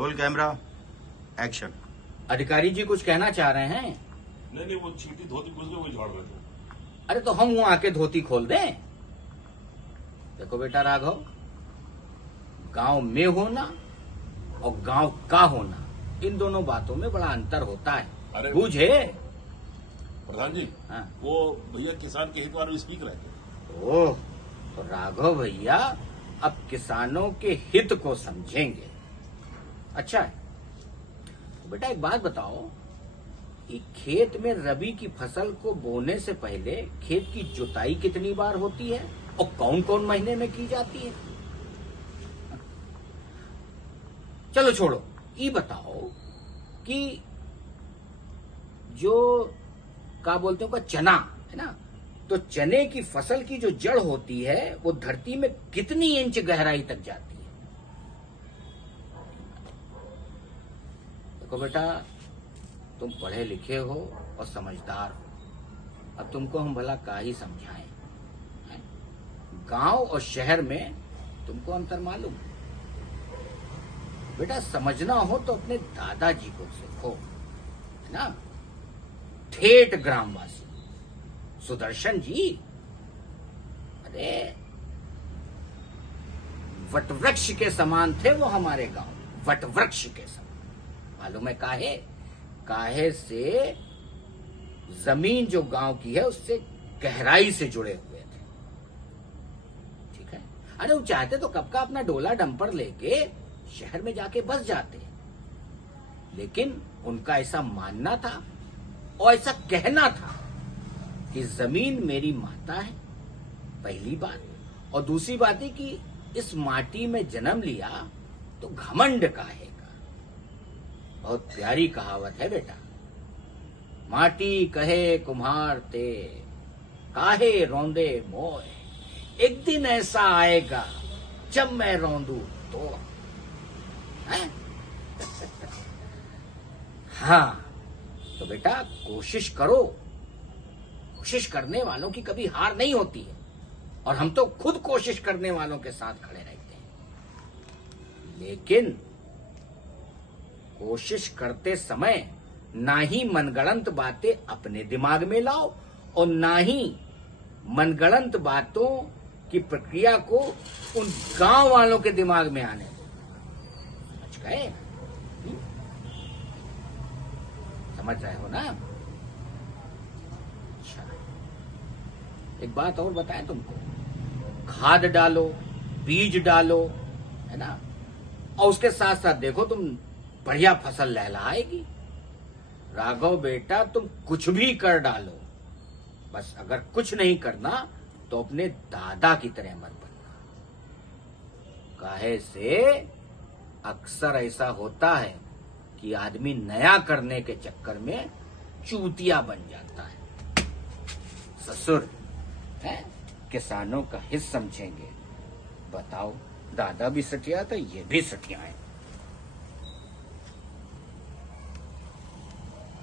Roll camera action. अधिकारी जी कुछ कहना चाह रहे हैं? नहीं, वो चीटी धोती घुस गए, वही झाड़ रहे थे। अरे तो हम वहां आके धोती खोल दें? देखो बेटा राघव, गांव में होना और गांव का होना, इन दोनों बातों में बड़ा अंतर होता है। अरे बूझे? प्रधान जी, हाँ। वो भैया किसान के हित वाले स्पीक रहे थे। ओह, तो राघव भैया अब किसानों के हित को समझेंगे। अच्छा है। तो बेटा एक बात बताओ कि खेत में रबी की फसल को बोने से पहले खेत की जुताई कितनी बार होती है और कौन कौन महीने में की जाती है? चलो छोड़ो, ये बताओ कि जो क्या बोलते हैं चना है ना, तो चने की फसल की जो जड़ होती है वो धरती में कितनी इंच गहराई तक जाती है? देखो बेटा, तुम पढ़े लिखे हो और समझदार हो, अब तुमको हम भला का ही समझाएं? गांव और शहर में तुमको अंतर मालूम? बेटा समझना हो तो अपने दादाजी को सीखो, है ना, ठेठ ग्रामवासी सुदर्शन जी। अरे वटवृक्ष के समान थे वो हमारे गांव, वटवृक्ष के समान। मालूम है काहे? काहे से जमीन जो गांव की है उससे गहराई से जुड़े हुए थे। ठीक है? अरे वो चाहते तो कब का अपना डोला डंपर लेके शहर में जाके बस जाते, लेकिन उनका ऐसा मानना था और ऐसा कहना था कि जमीन मेरी माता है, पहली बात, और दूसरी बात है कि इस माटी में जन्म लिया तो घमंड काहे का। बहुत प्यारी कहावत है बेटा। माटी कहे कुम्हार ते, काहे रौंदे मोय, एक दिन ऐसा आएगा जब मैं रौंदू तो। हाँ, तो बेटा कोशिश करो, कोशिश करने वालों की कभी हार नहीं होती है, और हम तो खुद कोशिश करने वालों के साथ खड़े रहते हैं। लेकिन कोशिश करते समय ना ही मनगढ़ंत बातें अपने दिमाग में लाओ और ना ही मनगढ़ंत बातों की प्रक्रिया को उन गांव वालों के दिमाग में आने दो। समझ गए? समझ रहे हो ना? अच्छा, एक बात और बताएं तुमको, खाद डालो, बीज डालो, है ना, और उसके साथ साथ देखो तुम बढ़िया फसल लहलहाएगी। राघव बेटा, तुम कुछ भी कर डालो, बस अगर कुछ नहीं करना तो अपने दादा की तरह मत बनना। काहे से अक्सर ऐसा होता है कि आदमी नया करने के चक्कर में चूतिया बन जाता है। ससुर है, किसानों का हित समझेंगे। बताओ, दादा भी सटिया तो ये भी सटिया है।